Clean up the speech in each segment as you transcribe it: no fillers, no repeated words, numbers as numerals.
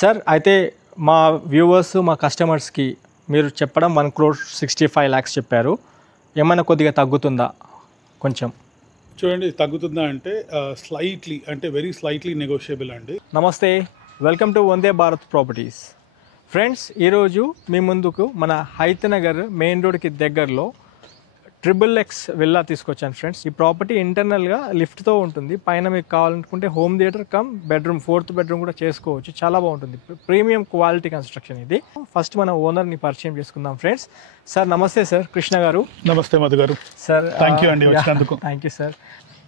Sir అయితే మా viewers మా కస్టమర్స్కి మీరు చెప్పడం 1,65 lakhs చెప్పారు. ఏమైనా కొద్దిగా తగ్గుతుందా? కొంచెం చూడండి, తగ్గుతుందా అంటే స్లైట్లీ, అంటే వెరీ స్లైట్లీ నెగోషియబుల్ అండి. నమస్తే, welcome to Vande Bharat properties. Friends, ఈరోజు మీ ముందుకు మన హైతనగర్ మెయిన్ రోడ్కి దగ్గరలో XXX విల్లా తీసుకొచ్చాను ఫ్రెండ్స్. ఈ ప్రాపర్టీ ఇంటర్నల్గా లిఫ్ట్తో ఉంటుంది. పైన మీకు కావాలనుకుంటే home theatre come bedroom, 4th bedroom కూడా చేసుకోవచ్చు. చాలా బాగుంటుంది, ప్రీమియం క్వాలిటీ కన్స్ట్రక్షన్ ఇది. ఫస్ట్ మన ఓనర్ని పరిచయం చేసుకుందాం ఫ్రెండ్స్. సార్ నమస్తే సార్, కృష్ణ గారు. నమస్తే మధు గారు. సార్ థ్యాంక్ యూ అండి వచ్చినందుకు. Thank you sir.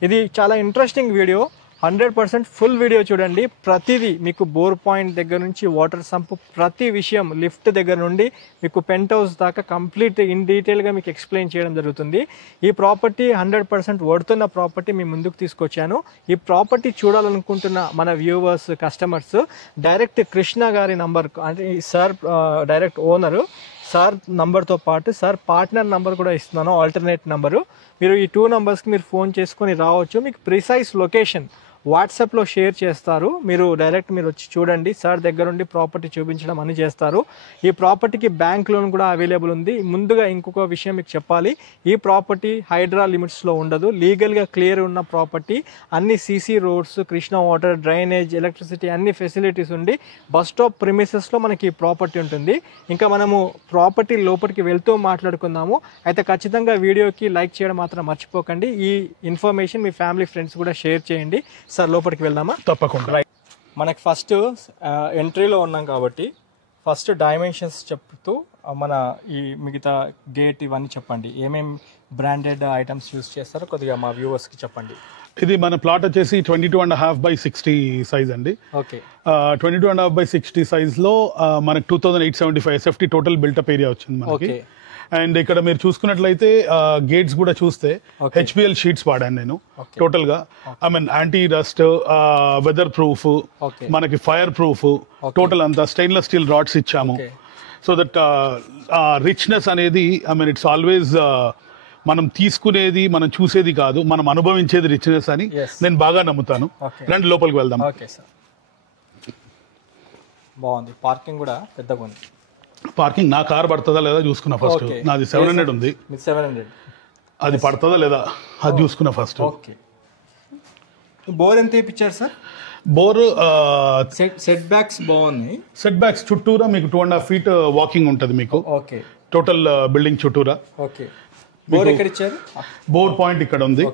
ఇది చాలా ఇంట్రెస్టింగ్ వీడియో, 100% ఫుల్ వీడియో చూడండి. ప్రతిదీ మీకు బోర్ పాయింట్ దగ్గర నుంచి వాటర్ సంప్, ప్రతి విషయం లిఫ్ట్ దగ్గర నుండి మీకు పెంట్ హౌస్ దాకా కంప్లీట్ ఇన్ డీటెయిల్గా మీకు ఎక్స్ప్లెయిన్ చేయడం జరుగుతుంది. ఈ ప్రాపర్టీ 100% వర్తున్న ప్రాపర్టీ మీ ముందుకు తీసుకొచ్చాను. ఈ ప్రాపర్టీ చూడాలనుకుంటున్న మన వ్యూవర్స్, కస్టమర్స్ డైరెక్ట్ కృష్ణ గారి నంబర్, అంటే సార్ డైరెక్ట్ ఓనరు సార్ నంబర్తో పాటు సార్ పార్ట్నర్ నంబర్ కూడా ఇస్తున్నాను, ఆల్టర్నేట్ నంబరు. మీరు ఈ 2 numbers మీరు ఫోన్ చేసుకొని రావచ్చు. మీకు ప్రిసైజ్ లొకేషన్ వాట్సాప్లో షేర్ చేస్తారు. మీరు వచ్చి చూడండి. సార్ దగ్గర ఉండి ప్రాపర్టీ చూపించడం అని చేస్తారు. ఈ ప్రాపర్టీకి బ్యాంక్ లోన్ కూడా అవైలబుల్ ఉంది. ముందుగా ఇంకొక విషయం మీకు చెప్పాలి, ఈ ప్రాపర్టీ హైడ్రా లిమిట్స్లో ఉండదు, లీగల్గా క్లియర్ ఉన్న ప్రాపర్టీ. అన్ని CC roads, Krishna water, drainage, electricity అన్ని ఫెసిలిటీస్ ఉండి బస్ స్టాప్ ప్రిమిసెస్లో మనకి ఈ ప్రాపర్టీ ఉంటుంది. ఇంకా మనము ప్రాపర్టీ లోపలికి వెళ్తూ మాట్లాడుకుందాము. అయితే ఖచ్చితంగా వీడియోకి లైక్ చేయడం మాత్రం మర్చిపోకండి. ఈ ఇన్ఫర్మేషన్ మీ ఫ్యామిలీ ఫ్రెండ్స్ కూడా షేర్ చేయండి. సార్ లోపలికి వెళ్దామా? తప్పకుండా. రైట్, మనకి ఫస్ట్ ఎంట్రీలో ఉన్నాం కాబట్టి ఫస్ట్ డైమెన్షన్స్ చెప్తూ మన ఈ మిగతా గేట్ ఇవన్నీ చెప్పండి. ఏమేమి బ్రాండెడ్ ఐటమ్స్ యూస్ చేస్తారో కొద్దిగా మా వ్యూవర్స్కి చెప్పండి. ఇది మన ప్లాట్ వచ్చేసి 22.5/60 సైజ్ అండి. ఓకే, 22.5/60 సైజ్లో మనకు 2875 SFT టోటల్ బిల్టప్ ఏరియా వచ్చింది మనకి. అండ్ ఇక్కడ మీరు చూసుకున్నట్లయితే గేట్స్ కూడా చూస్తే HBL షీట్స్ వాడాను నేను టోటల్ గా. I mean anti dust, weather proof, మనకి ఫైర్ ప్రూఫ్, టోటల్ అంతా స్టెయిన్లెస్ స్టీల్ రాడ్స్ ఇచ్చాము. సో దట్ రిచ్నెస్ అనేది, ఐ మీన్ ఇట్స్ ఆల్వేస్ మనం తీసుకునేది, మనం చూసేది కాదు, మనం అనుభవించేది రిచ్నెస్ అని నేను బాగా నమ్ముతాను. రండి లోపలికి వెళ్దాం. ఓకే సార్, బాగుంది. పార్కింగ్ కూడా పెద్దగా ఉంది. పార్కింగ్ నా కార్ పడుతుందా లేదా చూసుకున్నా ఫస్ట్. నాది 700 ఉంది, 700 అది పడుతుందా లేదా అది చూసుకున్నా ఫస్ట్. ఓకే, బోర్ ఎంత ఇప్పించారు సార్? బోర్ సెట్ బ్యాక్స్ బాగున్నాయి. సెట్ బ్యాక్స్ చుట్టూరా మీకు 2.5 feet వాకింగ్ ఉంటుంది మీకు. ఓకే, టోటల్ బిల్డింగ్ చుట్టూరా. ఓకే, బోర్ ఎక్కడ ఇచ్చారు? బోర్ పాయింట్ ఇక్కడ ఉంది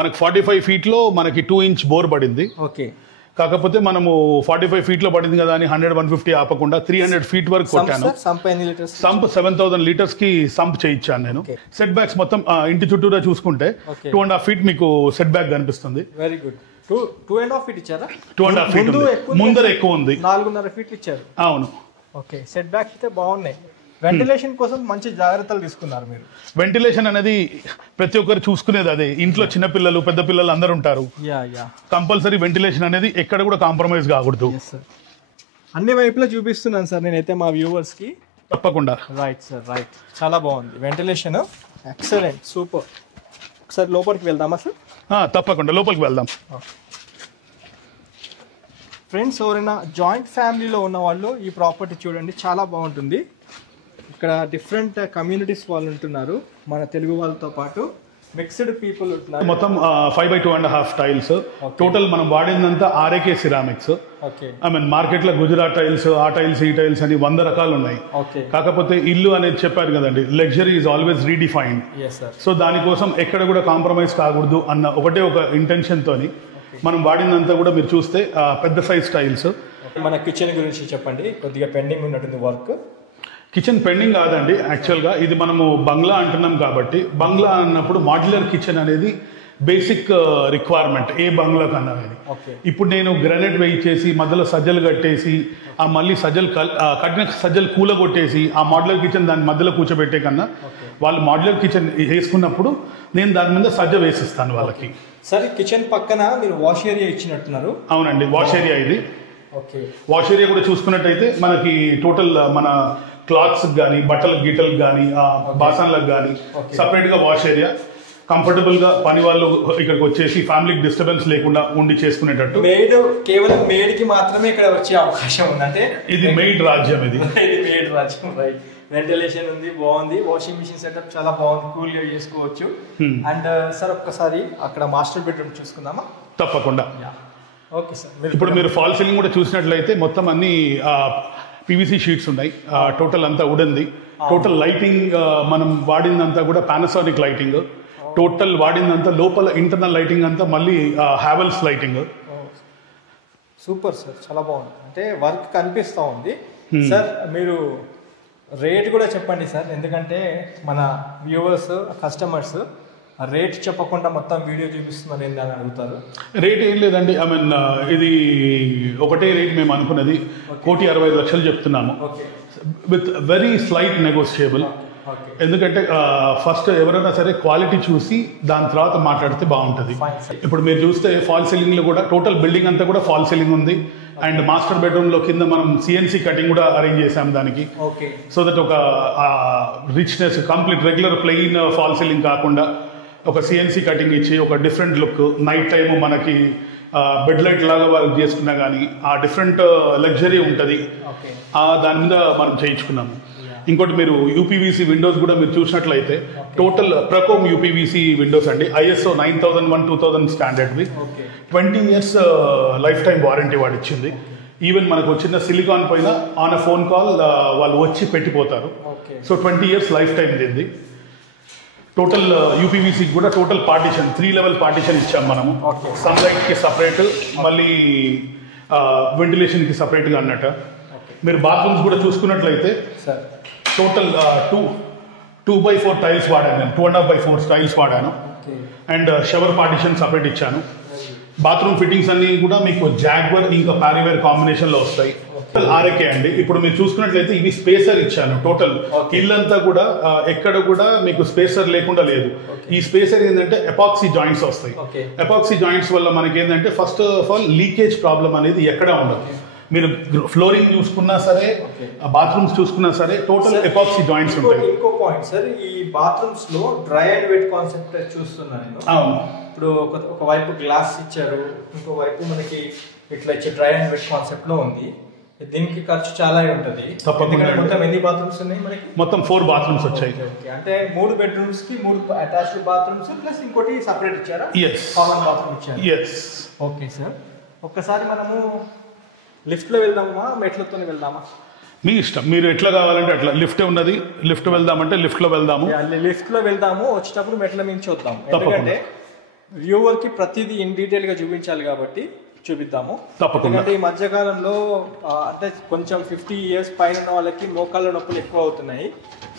మనకి. 45 feet లో మనకి 2 inch బోర్ పడింది. ఓకే, కాకపోతే మనము 45 feet లో పడింది కదా అని 100-150 ఆపకుండా 300 feet వరకు కొట్టాను. సంప్ 7000 liters కి సంప్ చేయించాను నేను. సెట్ బ్యాక్స్ మొత్తం ఇంటి చుట్టూరా చూసుకుంటే 2.5 feet మీకు సెట్ బ్యాక్ కనిపిస్తుంది. Very good. 2.5 feet ఇచ్చారా? 2.5 feet ముందర ఎక్కువ ఉంది, 4.5 feet ఇచ్చారు. అవును. ఓకే, సెట్ బ్యాక్స్ అయితే బాగున్నాయి. వెంటిలేషన్ కోసం మంచి జాగ్రత్తలు తీసుకున్నారు మీరు. వెంటిలేషన్ అనేది ప్రతి ఒక్కరు చూసుకునేది అదే. ఇంట్లో చిన్న పిల్లలు, పెద్ద పిల్లలు అందరు ఉంటారు. కంపల్సరీ వెంటిలేషన్ అనేది ఎక్కడ కూడా కాంప్రమైజ్ కాకూడదు. అన్ని వైపులా చూపిస్తున్నాను సార్ నేనైతే మా వ్యూవర్స్ కి. తప్పకుండా. Right sir, right. చాలా బాగుంది వెంటిలేషన్, ఎక్సలెంట్, సూపర్. ఒకసారి లోపలికి వెళ్దామా సార్? తప్పకుండా లోపలికి వెళ్దాం. ఫ్రెండ్స్, ఎవరైనా జాయింట్ ఫ్యామిలీలో ఉన్న వాళ్ళు ఈ ప్రాపర్టీ చూడండి, చాలా బాగుంటుంది. ఇక్కడ డిఫరెంట్ కమ్యూనిటీస్ వాళ్ళు ఉంటున్నారు, మన తెలుగు వాళ్ళతో పాటు మిక్స్డ్ పీపుల్ ఉంటున్నారు. మొత్తం 5x2.5 టైల్స్ టోటల్. మనం వాడిందంతా RAK ceramics. I mean market లో గుజరాత్ టైల్స్, ఆ టైల్స్, ఈ టైల్స్ అని 100 రకాలు ఉన్నాయి. కాకపోతే ఇల్లు అనేది చెప్పారు కదండి, luxury is always redefined. So దానికోసం ఎక్కడ కూడా కాంప్రమైజ్ కాకూడదు అన్న ఒకటే ఒక ఇంటెన్షన్ తోని మనం వాడిందంతా కూడా మీరు చూస్తే పెద్ద సైజ్ టైల్స్. మన కిచెన్ గురించి చెప్పండి, కొద్దిగా పెండింగ్ ఉన్నట్టుంది వర్క్. కిచెన్ పెండింగ్ కాదండి, యాక్చువల్గా ఇది మనము బంగ్లా అంటున్నాం కాబట్టి, బంగ్లా అన్నప్పుడు మాడ్యులర్ కిచెన్ అనేది బేసిక్ రిక్వైర్మెంట్ ఏ బంగ్లా కన్నా కానీ. ఇప్పుడు నేను గ్రానైట్ వేయించేసి మధ్యలో సజ్జలు కట్టేసి ఆ మళ్ళీ కట్టిన సజ్జలు కూలగొట్టేసి ఆ మాడ్యులర్ కిచెన్ దాని మధ్యలో కూర్చోబెట్టే కన్నా వాళ్ళు మాడ్యులర్ కిచెన్ వేసుకున్నప్పుడు నేను దాని మీద సజ్జ వేసిస్తాను వాళ్ళకి. సరే, కిచెన్ పక్కన మీరు వాష్ ఏరియా ఇచ్చినట్టున్నారు. అవునండి, వాష్ ఏరియా ఇది. వాష్ ఏరియా కూడా చూసుకున్నట్టయితే మనకి టోటల్ మన క్లాత్స్ కానీ, బట్టలకు గీటలకు కానీ, బాసన్లకు కానీ సపరేట్గా వాష్ ఏరియా. కంఫర్టబుల్ గా పని వాళ్ళు ఇక్కడికి వచ్చేసి ఫ్యామిలీకి డిస్టర్బెన్స్ లేకుండా ఉండి చేసుకునేటట్టు. మెయిడ్ కేవలం మెయిడ్ కి మాత్రమే ఇక్కడ వచ్చే అవకాశం ఉంది, అంటే ఇది మెయిడ్ రాజ్యం, ఇది మెయిడ్ రాజ్యం. రైట్, వెంటిలేషన్ ఉంది, బాగుంది, వాషింగ్ మిషన్ సెటప్ చాలా బాగుంది, కూల్ గా చేసుకోవచ్చు. అండ్ సార్ ఒక్కసారి అక్కడ మాస్టర్ బెడ్రూమ్ చూసుకుందామా? తప్పకుండా. ఓకే సార్, ఇప్పుడు మీరు ఫాల్ సీలింగ్ కూడా చూసినట్లయితే మొత్తం అన్ని పీవీసీ షీట్స్ ఉన్నాయి, టోటల్ అంతా వుడెన్ది. టోటల్ లైటింగ్ మనం వాడిందంతా కూడా పానాసోనిక్ లైటింగ్, టోటల్ వాడిందంతా లోపల ఇంటర్నల్ లైటింగ్ అంతా మళ్ళీ హ్యావెల్స్ లైటింగ్. సూపర్ సార్, చాలా బాగుంది, అంటే వర్క్ కనిపిస్తూ ఉంది. సార్ మీరు రేట్ కూడా చెప్పండి సార్, ఎందుకంటే మన వ్యూవర్స్ కస్టమర్స్ రేట్ చెప్పకుండా మొత్తం వీడియో చూపిస్తున్నారు ఏంటి అని అడుగుతారు. రేట్ ఏం లేదండి, ఐ మీన్ ఇది ఒకటే రేట్ మేము అనుకున్నది, 1,65,00,000 చెప్తున్నాము, విత్ వెరీ స్లైట్ నెగోషియబుల్. ఎందుకంటే ఫస్ట్ ఎవరైనా సరే క్వాలిటీ చూసి దాని తర్వాత మాట్లాడితే బాగుంటుంది. ఇప్పుడు మీరు చూస్తే ఫాల్ సీలింగ్ లో కూడా టోటల్ బిల్డింగ్ అంతా కూడా ఫాల్ సీలింగ్ ఉంది. అండ్ మాస్టర్ బెడ్రూమ్ లో కింద మనం సిఎన్సి కటింగ్ కూడా అరేంజ్ చేసాం దానికి, సో దట్ ఒక richness, complete regular plain fall ceiling కాకుండా ఒక సిఎన్సి కటింగ్ ఇచ్చి ఒక డిఫరెంట్ లుక్, నైట్ టైమ్ మనకి బెడ్ లైట్ లాగా వర్క్ చేసుకున్నా కానీ ఆ డిఫరెంట్ లగ్జరీ ఉంటుంది, దాని మీద మనం చేయించుకున్నాము. ఇంకోటి మీరు యూపీవీసీ విండోస్ కూడా మీరు చూసినట్లయితే టోటల్ ప్రకోమ్ యూపీవీసీ విండోస్ అండి, ISO 9001:2000 స్టాండర్డ్వి, 20 years life time warranty వాడు ఇచ్చింది. ఈవెన్ మనకు వచ్చిన సిలికాన్ పైన ఆన్ అ ఫోన్ కాల్ వాళ్ళు వచ్చి పెట్టిపోతారు. సో 20 years లైఫ్ టైం దీన్ని. టోటల్ యూపీవీసీ కూడా టోటల్ పార్టీషన్ 3 level పార్టీషన్ ఇచ్చాం మనము, సన్లైట్కి సపరేట్, మళ్ళీ వెంటిలేషన్కి సపరేట్గా అన్నట్టు. మీరు బాత్రూమ్స్ కూడా చూసుకున్నట్లయితే టోటల్ 2x4 టైల్స్ వాడాను నేను, 2.5x4 టైల్స్ వాడాను. అండ్ షవర్ పార్టీషన్ సపరేట్ ఇచ్చాను. బాత్రూమ్ ఫిట్టింగ్స్ అన్ని కూడా మీకు జాగ్వర్ ఇంకా పారివేర్ కాంబినేషన్లో వస్తాయి. ఆర్ఏకే అండి. ఇప్పుడు మీరు చూసుకున్నట్లయితే ఇవి స్పేసర్ ఇచ్చాను. టోటల్ ఇల్లంతా కూడా ఎక్కడ కూడా మీకు స్పేసర్ లేకుండా లేదు. ఈ స్పేసర్ ఏంటంటే ఎపాక్సీ జాయింట్స్ వస్తాయి. ఎపాక్సీ జాయింట్స్ వల్ల మనకి ఏంటంటే first of all leakage problem అనేది ఎక్కడ ఉండదు. మీరు ఫ్లోరింగ్ చూసుకున్నా సరే, బాత్రూమ్స్ చూసుకున్నా సరే, టోటల్ ఎపాక్సీ జాయింట్స్ ఉంటాయి. ఇంకో పాయింట్ సార్, ఈ బాత్రూమ్స్ లో డ్రై అండ్ వెట్ కాన్సెప్ట్ చూస్తున్నాను నేను. అవును, ఇప్పుడు ఒకవైపు గ్లాస్ ఇచ్చారు, ఇంకోవైపు మనకి ఇట్లా ఇచ్చే డ్రై అండ్ వెట్ కాన్సెప్ట్ లో ఉంది. దీనికి ఖర్చు చాలా ఉంటుంది. మొత్తం ఎన్ని బాత్రూమ్స్ ఉన్నాయి మనకి? మొత్తం 4 బాత్రూమ్స్ వచ్చాయి. అంటే 3 bedrooms కి 3 అటాచ్డ్ బాత్రూమ్స్ ప్లస్ ఇంకోటి సపరేట్ ఇచ్చారా? కామన్ బాత్రూమ్ ఇచ్చారు. ఓకే సార్, ఒక్కసారి మనము లిఫ్ట్ లో వెళ్దామా, మెట్లతో వెళ్దామా? మీ ఇష్టం, మీరు ఎట్లా కావాలంటే అట్లా. లిఫ్ట్ ఉన్నది, లిఫ్ట్ వెళ్దామంటే లిఫ్ట్ లో వెళ్దాము. లిఫ్ట్ లో వెళ్దాము, వచ్చేటప్పుడు మెట్ల మించి వద్దాం. ఎందుకంటే వ్యూవర్ కి ప్రతిదీ ఇన్ డీటెయిల్ గా చూపించాలి కాబట్టి చూపిద్దాము. తప్పకుండా. ఈ మధ్యకాలంలో అంటే కొంచెం 50 years పైన ఉన్న వాళ్ళకి మోకాళ్ళ నొప్పులు ఎక్కువ అవుతున్నాయి.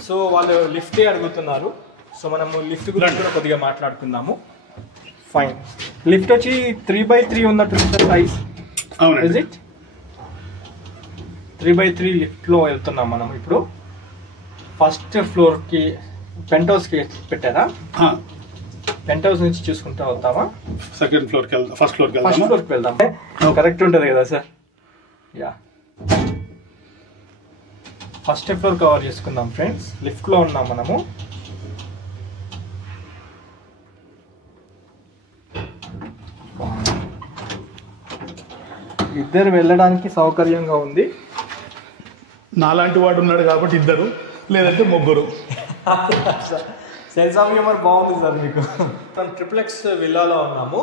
సో వాళ్ళు లిఫ్టే అడుగుతున్నారు. సో మనము లిఫ్ట్ గురించి కూడా కొద్దిగా మాట్లాడుకుందాము. ఫైన్. లిఫ్ట్ వచ్చి 3x3 ఉన్నట్టు సైజ్. అవునండి, 3x3 లిఫ్ట్ లో వెళ్తున్నాం మనం. ఇప్పుడు ఫస్ట్ ఫ్లోర్ కి పెంట్ హౌస్ కి పెట్టారా? పెంట్ హౌస్ నుంచి చూసుకుంటా వద్దామా? సెకండ్ ఫ్లోర్ కి వెళ్దాం, ఫస్ట్ ఫ్లోర్ కి వెళ్దాం. ఫస్ట్ ఫ్లోర్ కి వెళ్దాం, కరెక్ట్ ఉంటుంది కదా sir? Yeah, first floor cover చేసుకుందాం ఫ్రెండ్స్. లిఫ్ట్ లో ఉన్నాం మనము. ఇద్దరు వెళ్ళడానికి సౌకర్యంగా ఉంది. నాలాంటి వాడు ఉన్నాడు కాబట్టి ఇద్దరు, లేదంటే ముగ్గురు. సెన్స్ ఆఫ్ హ్యూమర్ బాగుంది సార్ మీకు. మనం ట్రిప్లెక్స్ విల్లాలో ఉన్నాము.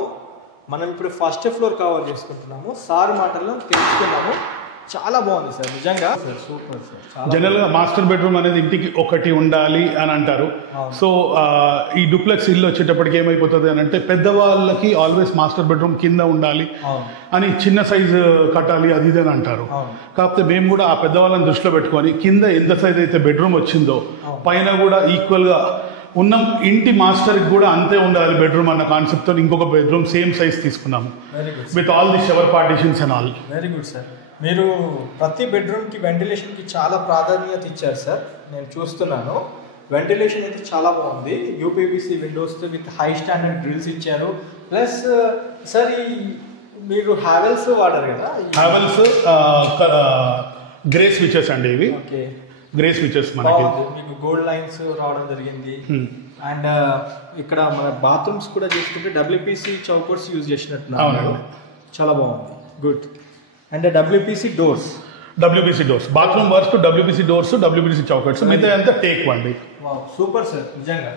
మనం ఇప్పుడు ఫస్ట్ ఫ్లోర్ కవర్ చేసుకుంటున్నాము. సార్ మాటల్లో తెలుసుకున్నాము. చాలా బాగుంది సార్, నిజంగా సూపర్ సార్. జనరల్ గా మాస్టర్ బెడ్రూమ్ అనేది ఇంటికి ఒకటి ఉండాలి అని అంటారు. సో ఈ డూప్లెక్స్ ఇల్లు వచ్చేటప్పటికి ఏమైపోతుంది అని అంటే పెద్దవాళ్ళకి ఆల్వేస్ మాస్టర్ బెడ్రూమ్ కింద ఉండాలి అని, చిన్న సైజు కట్టాలి అది ఇది అని అంటారు. కాకపోతే మేము కూడా ఆ పెద్దవాళ్ళని దృష్టిలో పెట్టుకొని కింద ఎంత సైజ్ అయితే బెడ్రూమ్ వచ్చిందో పైన కూడా ఈక్వల్ గా ఉన్న ఇంటి మాస్టర్కి కూడా అంతే ఉండాలి బెడ్రూమ్ అన్న కాన్సెప్ట్ తో ఇంకొక బెడ్రూమ్ సేమ్ సైజ్ తీసుకున్నాము with all the shower partitions and all. Very good sir. మీరు ప్రతి బెడ్రూమ్కి వెంటిలేషన్కి చాలా ప్రాధాన్యత ఇచ్చారు సార్, నేను చూస్తున్నాను. వెంటిలేషన్ అయితే చాలా బాగుంది. UPVC windows with high standard grills ఇచ్చారు. ప్లస్ సార్ ఈ మీరు హ్యావెల్స్ వాడారు కదా? హ్యావెల్స్ గ్రే స్విచెస్ అండి ఇవి. ఓకే, గ్రే స్విచెస్ మనకి. మీకు గోల్డ్ లైన్స్ రావడం జరిగింది. అండ్ ఇక్కడ మన బాత్రూమ్స్ కూడా చూసుకుంటే డబ్ల్యూపీసీ చౌకర్స్ యూజ్ చేసినట్టున్నారు. చాలా బాగుంది, good. And WPC doors, bathroom works WPC doors, WPC chokers, మిగతా అంతా టేక్ అండి. సూపర్ సార్, నిజంగా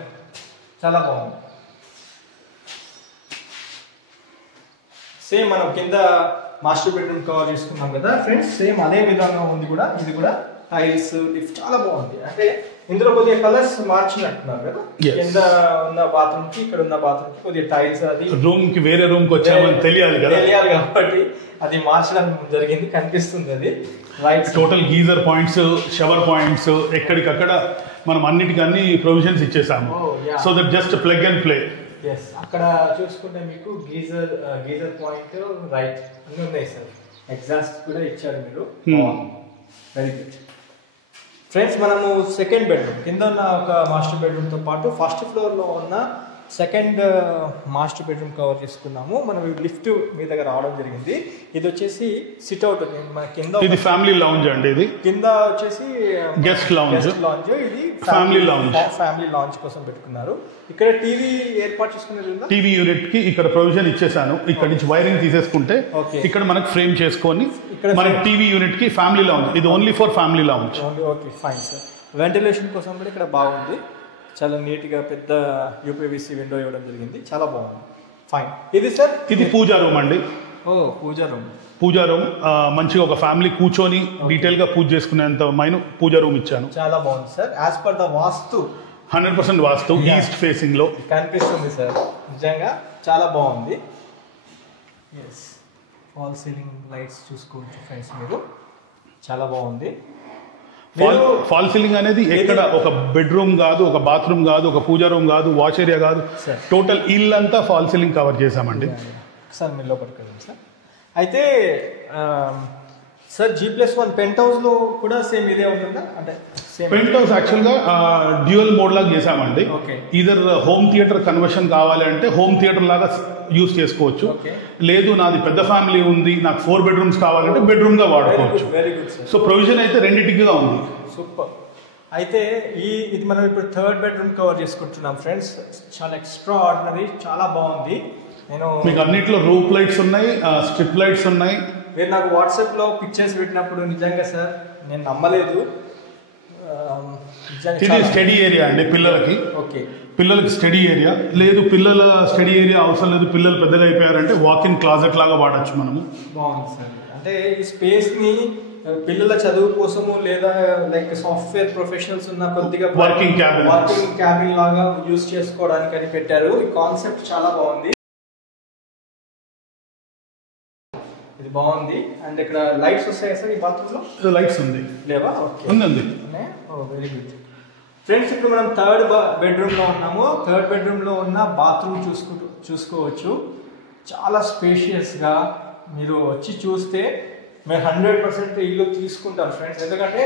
చాలా బాగుంది. సేమ్ మనం కింద మాస్టర్ బెడ్రూమ్ కవర్ చేసుకున్నాం కదా ఫ్రెండ్స్, సేమ్ అదే విధంగా ఉంది కూడా. ఇది కూడా టైల్స్, లిఫ్ట్ చాలా బాగుంది. అంటే ఇందులో కొద్దిగా కలర్స్ మార్చినట్టున్నారు కదా, కింద ఉన్న బాత్రూమ్ కి ఇక్కడ ఉన్న బాత్రూమ్ కి కొద్దిగా టైల్స్, అది రూమ్ కి వేరే రూమ్ కి వచ్చామని తెలియాలి కాబట్టి అది మార్చడం జరిగింది, కనిపిస్తుంది అది. Right, total geyser points, shower points ఎక్కడికక్కడ మనం అన్నిటికీ ప్రొవిజన్స్ ఇచ్చేసాము. So that just plug and play. అక్కడ చూసుకుంటే మీకు గీజర్ పాయింట్, రైట్, అన్నీ ఉన్నాయి సార్. ఎగ్జాస్ట్ కూడా ఇచ్చారు మీరు, వెరీ గుడ్. ఫ్రెండ్స్, మనము సెకండ్ బెడ్రూమ్ కింద ఉన్న ఒక మాస్టర్ బెడ్రూమ్తో పాటు ఫస్ట్ ఫ్లోర్లో ఉన్న సెకండ్ మాస్టర్ బెడ్రూమ్ కవర్ చేసుకున్నాము. మనం లిఫ్ట్ మీ దగ్గర రావడం జరిగింది. ఇది వచ్చేసి సిట్అవుట్, మన కింద ఇది ఫ్యామిలీ లౌంజ్ అండి. ఇది కింద వచ్చేసి గెస్ట్ లౌంజ్, ఇది ఫ్యామిలీ లాంజ్ కోసం పెట్టుకున్నారు. ఇక్కడ టీవీ ఏర్పాటు చేసుకునేది, టీవీ యూనిట్ కి ఇక్కడ ప్రొవిజన్ ఇచ్చేసాను. ఇక్కడ నుంచి వైరింగ్ తీసేసుకుంటే ఇక్కడ మనకు ఫ్రేమ్ చేసుకొని మనకి టీవీ యూనిట్ కి ఫ్యామిలీ లౌంజ్, ఇది only for family lounge. Okay, fine sir. Ventilation కోసం కూడా ఇక్కడ బాగుంది, చాలా నీట్గా పెద్ద యూపీవీసీ విండో ఇవ్వడం జరిగింది, చాలా బాగుంది, ఫైన్. ఇది సార్, ఇది పూజా రూమ్ అండి. పూజా రూమ్ మంచిగా ఒక ఫ్యామిలీ కూర్చొని డీటెయిల్ గా పూజ చేసుకునేంత పూజా రూమ్ ఇచ్చాను. చాలా బాగుంది sir, as per the vastu 100% vastu, east facing లో కనిపిస్తుంది సార్, నిజంగా చాలా బాగుంది. ఫాల్ సీలింగ్ లైట్స్ చూసుకోవచ్చు ఫ్రెండ్స్ మీరు, చాలా బాగుంది. ఫాల్ సీలింగ్ అనేది ఎక్కడ ఒక బెడ్రూమ్ కాదు, ఒక బాత్రూమ్ కాదు, ఒక పూజా రూమ్ కాదు, వాష్ ఏరియా కాదు, టోటల్ ఇల్లంతా ఫాల్ సీలింగ్ కవర్ చేసామండి. సార్ మీరు లోపలికి వెళ్ళండి సార్. అయితే సార్ G+1 పెంట్ హౌస్ లో కూడా సేమ్ ఇదే ఉంటుందా? అంటే పెంట్ హౌస్ యాక్చువల్ గా డ్యూయల్ మోడ్ లాగా చేసామండి. ఈధర్ హోమ్ థియేటర్ కన్వర్షన్ కావాలి అంటే హోమ్ థియేటర్ లాగా యూస్ చేసుకోవచ్చు, లేదు నాది పెద్ద ఫ్యామిలీ ఉంది, నాకు 4 బెడ్రూమ్స్ కావాలంటే బెడ్రూమ్ గా వాడుకోవచ్చు. సో ప్రొవిజన్ అయితే రెండింటిగా ఉంది. సూపర్. అయితే ఇది మనం ఇప్పుడు థర్డ్ బెడ్రూమ్ కవర్ చేసుకుంటున్నాం ఫ్రెండ్స్, చాలా ఎక్స్ట్రా ఆర్డినరీ, చాలా బాగుంది. నేను మీకు అన్నిట్లో రూప్ లైట్స్ ఉన్నాయి, స్ట్రిప్ లైట్స్ ఉన్నాయి. మీరు నాకు వాట్సాప్లో పిక్చర్స్ పెట్టినప్పుడు నిజంగా సార్ నేను నమ్మలేదు. ఇది స్టడీ ఏరియా అండి పిల్లలకి. ఓకే, పిల్లలకి స్టడీ ఏరియా, లేదు పిల్లల స్టడీ ఏరియా అవసరం లేదు, పిల్లలు పెద్దగా అయిపోయారంటే వాకిన్ క్లాజెట్ లాగా వాడచ్చు మనము. బాగుంది సార్. అంటే ఈ స్పేస్ని పిల్లల చదువు కోసము లేదా లైక్ సాఫ్ట్వేర్ ప్రొఫెషనల్స్ ఉన్న కొద్దిగా వర్కింగ్ క్యాబిన్ లాగా యూజ్ చేసుకోవడానికి అని పెట్టారు. ఈ కాన్సెప్ట్ చాలా బాగుంది, ఇది బాగుంది. అండ్ ఇక్కడ లైట్స్ వస్తాయి సార్ ఈ బాత్రూమ్ లో? లైట్స్ ఉంది, లేవా? ఓకే, ఉంది. Very good friends. ఇప్పుడు మనం థర్డ్ బెడ్రూమ్ లో ఉన్నాము. థర్డ్ బెడ్రూమ్ లో ఉన్న బాత్రూమ్ చూసుకోవచ్చు, చాలా స్పేషియస్ గా. మీరు వచ్చి చూస్తే మీరు 100% ఇల్లు తీసుకుంటారు ఫ్రెండ్స్, ఎందుకంటే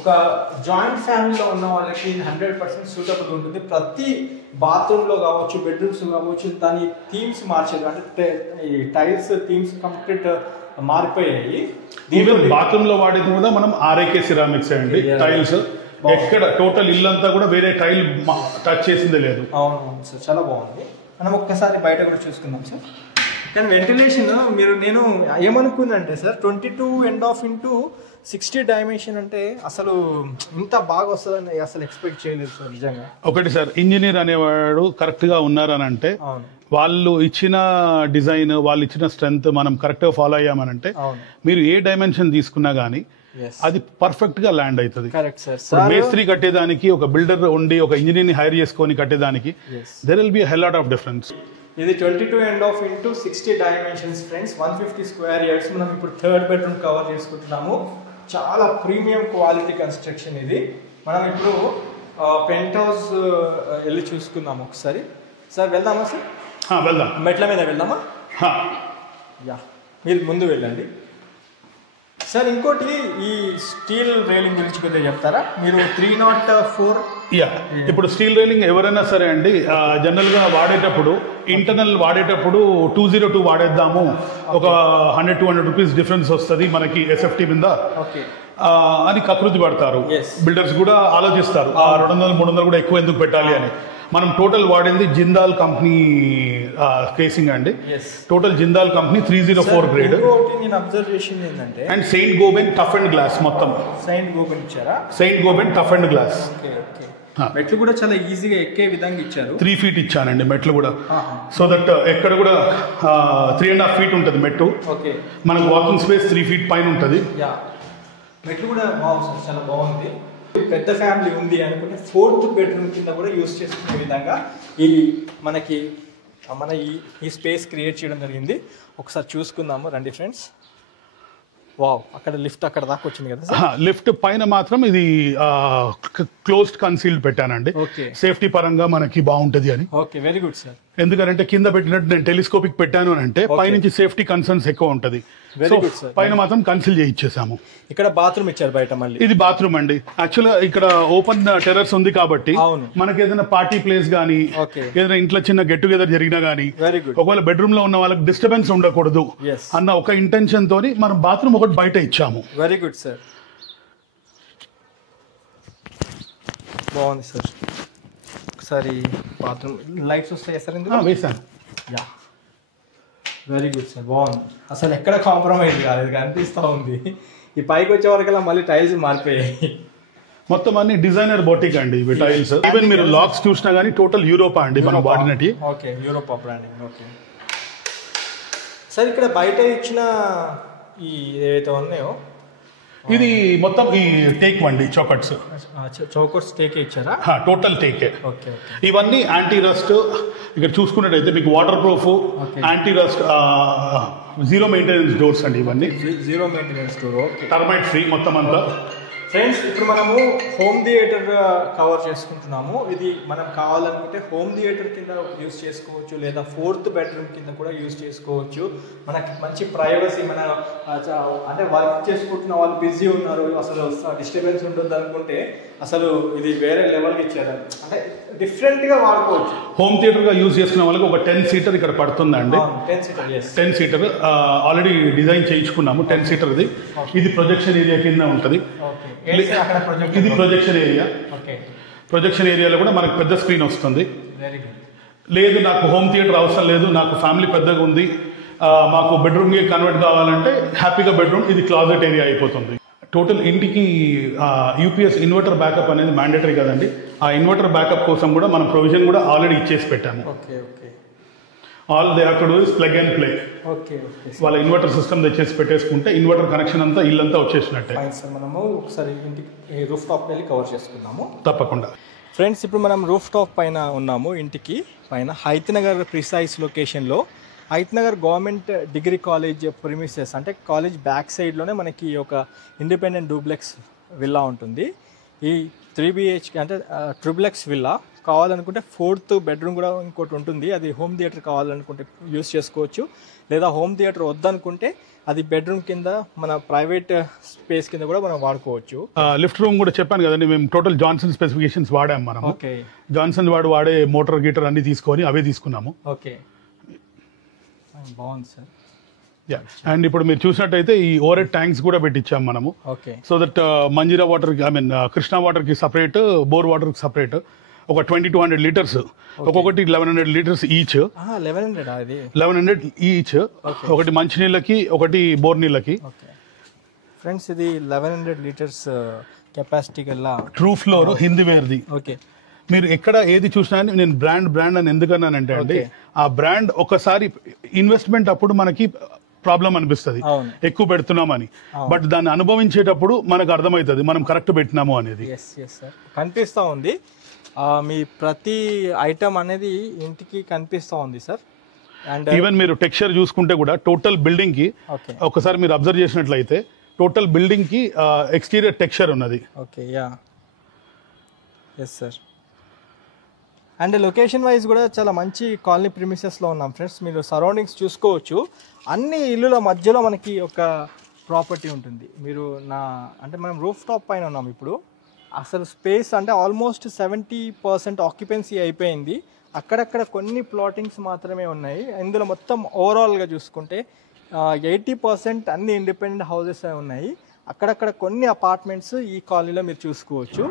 ఒక జాయింట్ ఫ్యామిలీలో ఉన్న వాళ్ళకి 100% సూటబుల్ ఉంటుంది. ప్రతి బాత్రూంలో కావచ్చు, బెడ్రూమ్స్ కావచ్చు, దాని థీమ్స్ మార్చేది, అంటే ఈ టైల్స్ థీమ్స్ కంప్లీట్ మారిపోయాయి. ఈవెన్ బాత్రూమ్ లో వాడేది కూడా మనం RAK సిరామిక్స్ అండి, టైల్స్. ఎక్కడ టోటల్ ఇల్లంతా కూడా వేరే టైల్ టచ్ చేసిందే లేదు. అవును సార్, చాలా బాగుంది. మనం ఒక్కసారి బయట కూడా చూసుకుందాం సార్. కానీ వెంటిలేషన్ నేను ఏమనుకుందంటే సార్ 22.5 x 60 అంటే అసలు ఇంత బాగా వస్తుందని అసలు ఎక్స్పెక్ట్ చేయలేదు సార్ నిజంగా. ఒకటి సార్, ఇంజనీర్ అనేవాడు కరెక్ట్ గా ఉన్నారని అంటే వాళ్ళు ఇచ్చిన డిజైన్, వాళ్ళు ఇచ్చిన స్ట్రెంత్ మనం కరెక్ట్ గా ఫాలో అయ్యామనంటే మీరు ఏ డైమెన్షన్ తీసుకున్నా గానీ అది పర్ఫెక్ట్ గా ల్యాండ్ అవుతుంది. మేస్త్రి కట్టేదానికి, ఒక బిల్డర్ ఉండి ఒక ఇంజనీర్ ని హైర్ చేసుకొని కట్టేదానికి there will be hell lot of difference. ఇది 22.5 x 60 ఫ్రెండ్స్, 150 స్క్వేర్ యార్డ్స్. మనం ఇప్పుడు థర్డ్ బెడ్రూమ్ కవర్ చేసుకుంటున్నాము. చాలా ప్రీమియం క్వాలిటీ కన్స్ట్రక్షన్ ఇది. మనం ఇప్పుడు పెంట్ హౌస్ వెళ్ళి చూసుకుందాము ఒకసారి. సార్ వెళ్దామా సార్? వెళ్దాం, మెట్ల మీద వెళ్దామా? యా, మీరు ముందు వెళ్ళండి సార్. ఇంకోటి ఈ స్టీల్ రైలింగ్ గురించి కొద్దిగా చెప్తారా మీరు? 304. ఇప్పుడు స్టీల్ రైలింగ్ ఎవరైనా సరే అండి జనరల్ గా వాడేటప్పుడు, ఇంటర్నల్ వాడేటప్పుడు 202 వాడేద్దాము, ఒక 100-200 రూపీస్ డిఫరెన్స్ వస్తుంది మనకి SFT మీద అని కకృతి పడతారు. బిల్డర్స్ కూడా ఆలోచిస్తారు 200-300 కూడా ఎక్కువ ఎందుకు పెట్టాలి అని. మనం టోటల్ వాడింది జిందాల్ కంపెనీ కేసింగ్ అండి. Total Jindal company 304 grade. నేను అబ్జర్వ్ చేసింది ఏంటంటే and Saint Gobain tough and glass మొత్తం. సెయింట్ గోబెన్ ఇచ్చారా? Saint Gobain tough and glass. మెట్లు కూడా చాలా ఈజీగా ఎక్కే విధంగా ఇచ్చారు. 3 feet ఇచ్చానండి మెట్లు కూడా. సో దట్ ఎక్కడ కూడా 3.5 feet ఉంటుంది మెట్టు. మనకు వాకింగ్ స్పేస్ 3 feet పైన ఉంటుంది. మెట్లు కూడా చాలా బాగుంది. పెద్ద ఫ్యామిలీ ఉంది అనుకుంటే 4th బెడ్రూమ్ కింద కూడా యూస్ చేసుకునే విధంగా ఈ మనకి మన ఈ స్పేస్ క్రియేట్ చేయడం జరిగింది. ఒకసారి చూసుకుందాము రండి ఫ్రెండ్స్. వావ్, అక్కడ లిఫ్ట్ అక్కడ దాకా వచ్చింది కదా. లిఫ్ట్ పైన మాత్రం ఇది క్లోజ్డ్ కన్సీల్డ్ పెట్టానండి, సేఫ్టీ పరంగా మనకి బాగుంటది అని. Okay, very good sir. ఎందుకంటే కింద పెట్టినట్టు నేను టెలిస్కోపిక్ పెట్టాను అని అంటే పైనుంచి సేఫ్టీ కన్సర్న్స్ ఎక్కువ ఉంటది. పైన మాత్రం కన్సిల్ చేయించేసాము. ఇక్కడ బాత్రూమ్ ఇచ్చారు బయట. మళ్ళీ ఇది బాత్రూమ్ అండి. యాక్చువల్గా ఇక్కడ ఓపెన్ టెర్రస్ ఉంది కాబట్టి మనకి ఏదైనా పార్టీ ప్లేస్ గానీ ఏదైనా ఇంట్లో చిన్న గెట్ టుగెదర్ జరిగినా గానీ ఒకవేళ బెడ్రూమ్ లో ఉన్న వాళ్ళకి డిస్టర్బెన్స్ ఉండకూడదు అన్న ఒక ఇంటెన్షన్ తోని మనం బాత్రూమ్ ఒకటి బయట ఇచ్చాము. వెరీ గుడ్ సార్, బాగుంది సార్. ఒకసారి బాత్రూమ్ లైట్స్ వస్తాయి సార్? ఇందులో వేసాను. వెరీ గుడ్ సార్, బాగుంది. అసలు ఎక్కడ కాంప్రమైజ్ కాలేదు, కనిపిస్తూ ఉంది. ఈ పైకి వచ్చే వరకల్లా మళ్ళీ టైల్స్ మారిపోయాయి. మొత్తం అన్ని డిజైనర్ బోటిక్ అండి ఇవి టైల్స్. ఈవెన్ మీరు లాక్స్ చూసినా గానీ టోటల్ యూరోపా అండి మనం వాడినట్టు. Okay, Europa branding. Okay sir, ఇక్కడ బయట ఇచ్చిన ఈ ఏవైతే ఉన్నాయో ఇది మొత్తం ఈ టేక్ అండి. చౌకట్స్ టేకే ఇచ్చారా? టోటల్ టేకే. ఓకే, ఇవన్నీ యాంటీ రస్ట్. ఇక్కడ చూసుకున్నట్టయితే మీకు water proof, anti rust, zero maintenance doors అండి. ఇవన్నీ zero maintenance door, termite free మొత్తం అంతా. ఫ్రెండ్స్, ఇప్పుడు మనము హోమ్ థియేటర్ కవర్ చేసుకుంటున్నాము. ఇది మనం కావాలనుకుంటే హోమ్ థియేటర్ కింద యూస్ చేసుకోవచ్చు, లేదా 4th బెడ్రూమ్ కింద కూడా యూస్ చేసుకోవచ్చు. మనకి మంచి ప్రైవసీ, మన అంటే వర్క్ చేసుకుంటున్న వాళ్ళు బిజీ ఉన్నారు, అసలు డిస్టర్బెన్స్ ఉండొద్దు అనుకుంటే అసలు ఇది వేరే లెవెల్కి ఇచ్చారు. అంటే డిఫరెంట్గా వాడుకోవచ్చు. హోమ్ థియేటర్గా యూజ్ చేసుకునే వాళ్ళకి ఒక 10 seater ఇక్కడ పడుతుందండి. 10 seater ఆల్రెడీ డిజైన్ చేయించుకున్నాము. 10 seater ఇది ప్రొజెక్షన్ ఏరియా కింద ఉంటుంది. ఇది ప్రొజెక్షన్ ఏరియా. ప్రొజెక్షన్ ఏరియాలో కూడా మనకు పెద్ద స్క్రీన్ వస్తుంది. లేదు నాకు హోమ్ థియేటర్ అవసరం లేదు, నాకు ఫ్యామిలీ పెద్దగా ఉంది, మాకు బెడ్రూమ్కి కన్వర్ట్ కావాలంటే హ్యాపీగా బెడ్రూమ్ ఇది క్లాజెట్ ఏరియా అయిపోతుంది. టోటల్ ఇంటికి యూపీఎస్ ఇన్వర్టర్ బ్యాకప్ అనేది మ్యాండేటరీ కదండి. ఆ ఇన్వర్టర్ బ్యాకప్ కోసం కూడా మనం ప్రొవిజన్ కూడా ఆల్రెడీ ఇచ్చేసి పెట్టాము. All they have to do is plug and play. వాళ్ళ ఇన్వర్టర్ సిస్టమ్ తెచ్చేసి పెట్టేసుకుంటే ఇన్వర్టర్ కనెక్షన్ అంతా ఇల్లంతా వచ్చేసినట్టే. మనము ఒకసారి ఇంటికి రూఫ్ టాప్ వెళ్ళి కవర్ చేసుకుందాము. తప్పకుండా ఫ్రెండ్స్, ఇప్పుడు మనం రూఫ్ టాప్ పైన ఉన్నాము. ఇంటికి పైన హైత్ నగర్ ప్రిసైజ్ లొకేషన్లో Hayath Nagar government degree college premises, అంటే కాలేజ్ బ్యాక్ సైడ్లోనే మనకి ఒక ఇండిపెండెంట్ డూప్లెక్స్ విల్లా ఉంటుంది. ఈ 3 BHK అంటే ట్రిప్లెక్స్ విల్లా కావాలనుకుంటే 4th బెడ్రూమ్ కూడా ఇంకోటి ఉంటుంది. అది హోమ్ థియేటర్ కావాలనుకుంటే యూస్ చేసుకోవచ్చు, లేదా హోమ్ థియేటర్ వద్దనుకుంటే అది బెడ్రూమ్ కింద మన ప్రైవేట్ స్పేస్ కింద కూడా మనం వాడుకోవచ్చు. లిఫ్ట్ రూమ్ కూడా చెప్పాను కదండి, మేము టోటల్ జాన్సన్ స్పెసిఫికేషన్స్ వాడాము. మనం జాన్సన్ వాడే మోటార్ గీటర్ అన్ని తీసుకొని అవే తీసుకున్నాము. ఓకే, బాగుంది సార్. అండ్ ఇప్పుడు మీరు చూసినట్టయితే ఈ ఓవర్ హెడ్ ట్యాంక్స్ కూడా పెట్టించాం మనము. సో దట్ మంజీరా వాటర్ కి, ఐ మీన్ కృష్ణా వాటర్ కి సపరేట్, బోర్ వాటర్ కి సపరేట్ ఒక 2200 liters, ఒక్కొక్కటి 1100 liters ఈచ్. 1100 ఈచ్, ఒకటి మంచినీళ్ళకి ఒకటి బోర్ నీళ్ళకి. ఫ్రెండ్స్, ఇది 1100 liters కెపాసిటీ గల ట్రూ ఫ్లోర్ హిందీవేర్ది. ఓకే, మీరు ఎక్కడ ఏది చూసినా నేను బ్రాండ్ అని ఎందుకన్నానంటే అండి, ఆ బ్రాండ్ ఒకసారి ఇన్వెస్ట్మెంట్ అప్పుడు మనకి ప్రాబ్లం అనిపిస్తుంది ఎక్కువ పెడుతున్నామని, బట్ దాన్ని అనుభవించేటప్పుడు మనకు అర్థమవుతుంది మనం కరెక్ట్ పెట్టినాము అనేది. కనిపిస్తూ ఉంది, మీ ప్రతి ఐటమ్ అనేది ఇంటికి కనిపిస్తూ ఉంది సార్. అండ్ ఈవెన్ మీరు టెక్స్చర్ చూసుకుంటే కూడా టోటల్ బిల్డింగ్ కి ఒకసారి మీరు అబ్జర్వ్ చేసినట్లయితే టోటల్ బిల్డింగ్ కి ఎక్స్టీరియర్ టెక్స్చర్ ఉన్నది. Okay, ya, yes sir. And location wise కూడా చాలా మంచి కాలనీ ప్రిమిసెస్లో ఉన్నాం ఫ్రెండ్స్. మీరు సరౌండింగ్స్ చూసుకోవచ్చు. అన్ని ఇల్లుల మధ్యలో మనకి ఒక ప్రాపర్టీ ఉంటుంది. మీరు అంటే మనం రూఫ్ టాప్ పైన ఉన్నాం ఇప్పుడు. అసలు స్పేస్ అంటే ఆల్మోస్ట్ 70% ఆక్యుపెన్సీ అయిపోయింది. అక్కడక్కడ కొన్ని ప్లాటింగ్స్ మాత్రమే ఉన్నాయి. ఇందులో మొత్తం ఓవరాల్గా చూసుకుంటే 80% అన్ని ఇండిపెండెంట్ హౌసెస్ ఉన్నాయి. అక్కడక్కడ కొన్ని అపార్ట్మెంట్స్ ఈ కాలనీలో మీరు చూసుకోవచ్చు.